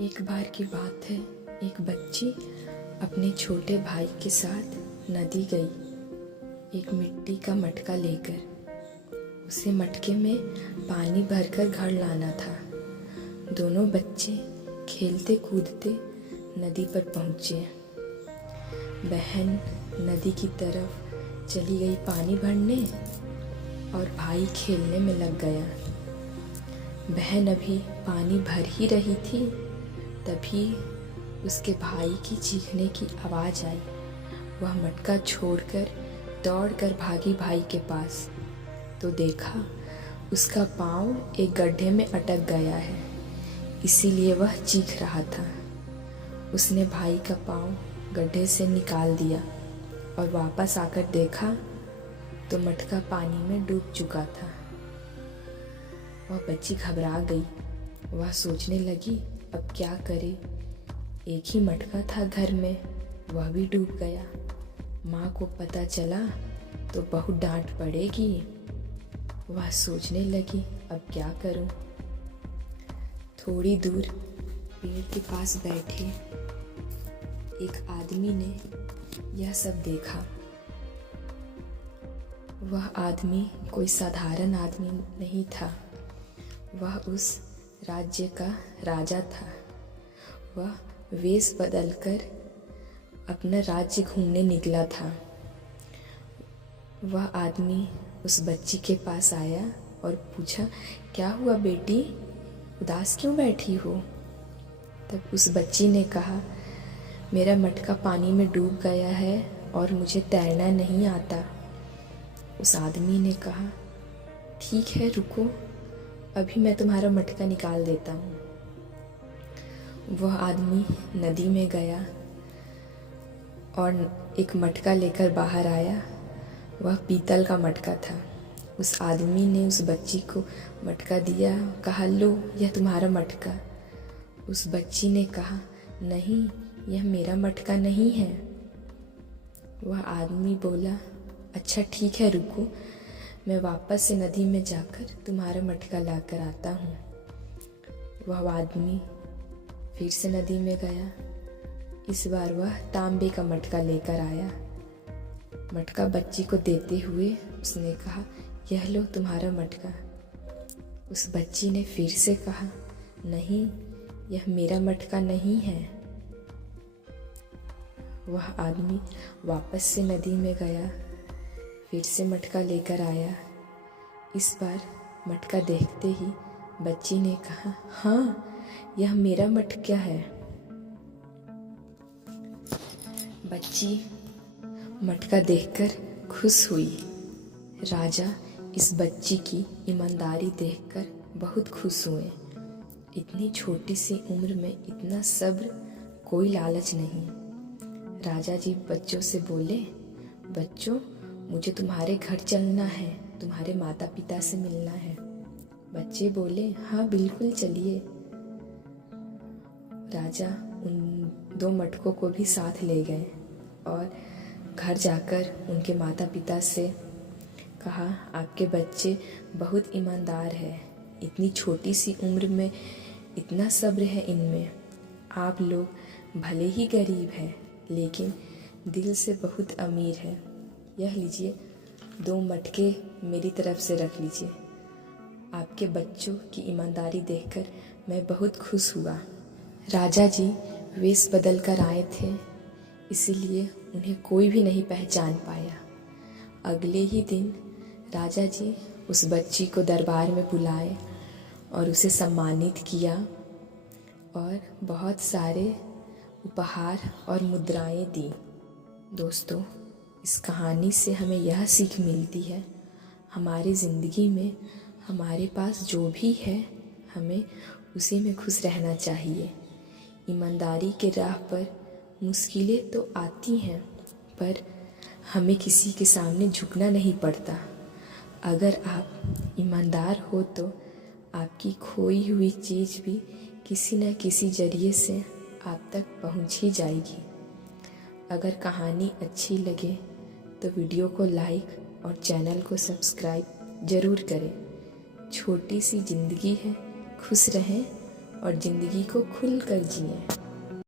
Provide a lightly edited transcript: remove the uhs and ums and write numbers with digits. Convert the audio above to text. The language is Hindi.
एक बार की बात है, एक बच्ची अपने छोटे भाई के साथ नदी गई एक मिट्टी का मटका लेकर। उसे मटके में पानी भरकर घर लाना था। दोनों बच्चे खेलते कूदते नदी पर पहुँचे। बहन नदी की तरफ चली गई पानी भरने और भाई खेलने में लग गया। बहन अभी पानी भर ही रही थी, तभी उसके भाई की चीखने की आवाज़ आई। वह मटका छोड़कर दौड़कर भागी भाई के पास, तो देखा उसका पाँव एक गड्ढे में अटक गया है, इसीलिए वह चीख रहा था। उसने भाई का पाँव गड्ढे से निकाल दिया और वापस आकर देखा तो मटका पानी में डूब चुका था। वह बच्ची घबरा गई। वह सोचने लगी, अब क्या करे। एक ही मटका था घर में, वह भी डूब गया। माँ को पता चला तो बहुत डांट पड़ेगी। वह सोचने लगी, अब क्या करूं। थोड़ी दूर पेड़ के पास बैठे एक आदमी ने यह सब देखा। वह आदमी कोई साधारण आदमी नहीं था, वह उस राज्य का राजा था। वह वेश बदलकर अपना राज्य घूमने निकला था। वह आदमी उस बच्ची के पास आया और पूछा, क्या हुआ बेटी, उदास क्यों बैठी हो। तब उस बच्ची ने कहा, मेरा मटका पानी में डूब गया है और मुझे तैरना नहीं आता। उस आदमी ने कहा, ठीक है रुको, अभी मैं तुम्हारा मटका निकाल देता हूँ। वह आदमी नदी में गया और एक मटका लेकर बाहर आया। वह पीतल का मटका था। उस आदमी ने उस बच्ची को मटका दिया, कहा, लो यह तुम्हारा मटका। उस बच्ची ने कहा, नहीं यह मेरा मटका नहीं है। वह आदमी बोला, अच्छा ठीक है रुको, मैं वापस से नदी में जाकर तुम्हारा मटका लाकर आता हूँ। वह आदमी फिर से नदी में गया। इस बार वह तांबे का मटका लेकर आया। मटका बच्ची को देते हुए उसने कहा, यह लो तुम्हारा मटका। उस बच्ची ने फिर से कहा, नहीं यह मेरा मटका नहीं है। वह आदमी वापस से नदी में गया, फिर से मटका लेकर आया। इस बार मटका देखते ही बच्ची ने कहा, हाँ यह मेरा मटका है। बच्ची मटका देखकर खुश हुई। राजा इस बच्ची की ईमानदारी देखकर बहुत खुश हुए। इतनी छोटी सी उम्र में इतना सब्र, कोई लालच नहीं। राजा जी बच्चों से बोले, बच्चों मुझे तुम्हारे घर चलना है, तुम्हारे माता पिता से मिलना है। बच्चे बोले, हाँ बिल्कुल चलिए। राजा उन दो मटकों को भी साथ ले गए और घर जाकर उनके माता पिता से कहा, आपके बच्चे बहुत ईमानदार है, इतनी छोटी सी उम्र में इतना सब्र है इनमें। आप लोग भले ही गरीब हैं लेकिन दिल से बहुत अमीर है। यह लीजिए 2 मटके मेरी तरफ से रख लीजिए। आपके बच्चों की ईमानदारी देखकर मैं बहुत खुश हुआ। राजा जी वेश बदल कर आए थे, इसीलिए उन्हें कोई भी नहीं पहचान पाया। अगले ही दिन राजा जी उस बच्ची को दरबार में बुलाए और उसे सम्मानित किया और बहुत सारे उपहार और मुद्राएं दी। दोस्तों, इस कहानी से हमें यह सीख मिलती है, हमारी ज़िंदगी में हमारे पास जो भी है हमें उसी में खुश रहना चाहिए। ईमानदारी के राह पर मुश्किलें तो आती हैं, पर हमें किसी के सामने झुकना नहीं पड़ता। अगर आप ईमानदार हो तो आपकी खोई हुई चीज़ भी किसी न किसी ज़रिए से आप तक पहुंच ही जाएगी। अगर कहानी अच्छी लगे तो वीडियो को लाइक और चैनल को सब्सक्राइब ज़रूर करें। छोटी सी ज़िंदगी है, खुश रहें और ज़िंदगी को खुल कर जिएं।